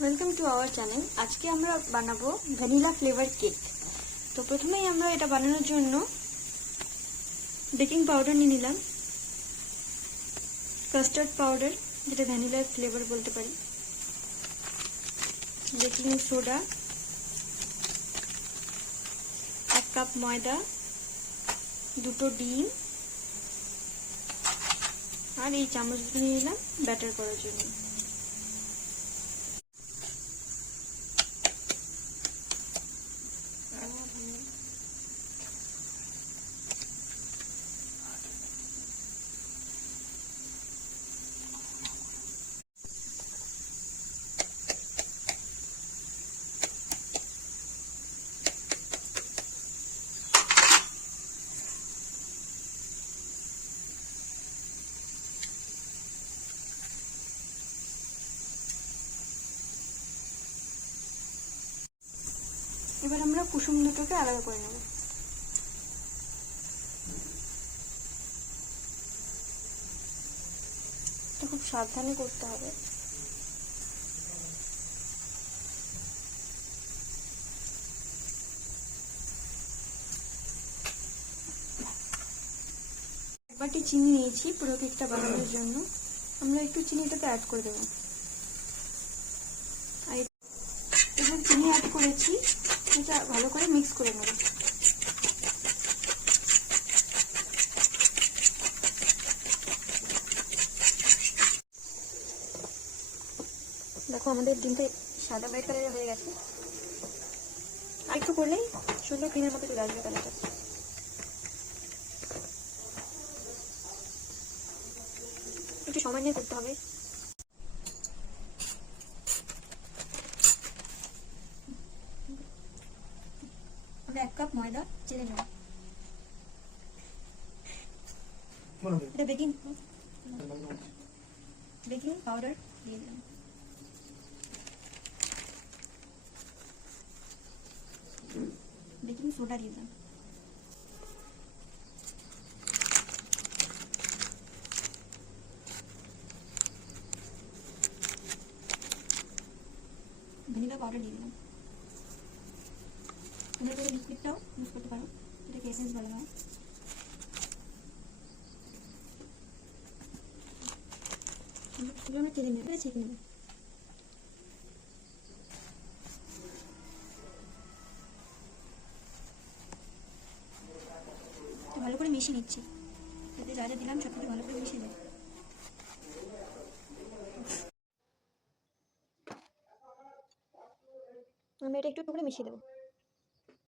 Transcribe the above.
Welcome to our channel. আজকে আমরা বানাবো ভ্যানিলা ফ্লেভার কেক। তো প্রথমেই আমরা এটা বানানোর জন্য বেকিং পাউডার নিয়ে নিলাম, কাস্টার্ড পাউডার যেটা ভ্যানিলার ফ্লেভার বলতে পারি, বেকিং সোডা, 1 কাপ ময়দা, 2টো ডিম, আর এই চামচগুলো নিয়ে নিলাম ব্যাটার করার জন্য। এবার আমরা কুসুম দুটোকে আলাদা করে নেব। এটা খুব সাবধানে করতে হবে। এক বাটি চিনি নিয়েছি পুরো কেকটা বানানোর জন্য। আমরা একটু চিনিটাকে অ্যাড করে দেবো। আর এবার চিনি অ্যাড করেছি, এটা ভালো করে মিক্স করে নেব। দেখো আমাদের ডিমটা সাদা হোয়াইট কালারের হয়ে গেছে। আর একটু করলেই সুন্দর ক্রিমের মতো চলে আসবে কালারটা। একটু সময় নিয়ে করতে হবে। আমরা 1 কাপ ময়দা চেলে নেব। এটা বেকিং পাউডার দিয়ে দিলাম। বেকিং সোডা দিয়ে দিলাম। ভ্যানিলা পাউডার দিয়ে দিলাম। তোমরা যদি লিকুইডটাও ইউজ করতে পারো, এটাকে এসেন্স বলা হয়। আমরা চেলে নেব, ছেঁকে নেব। ভালো করে মিশিয়ে নিচ্ছি, এতে যা যা দিলাম সব কিছু ভালো করে মিশিয়ে দেবো। আমি এটা একটু করে মিশিয়ে দেবো।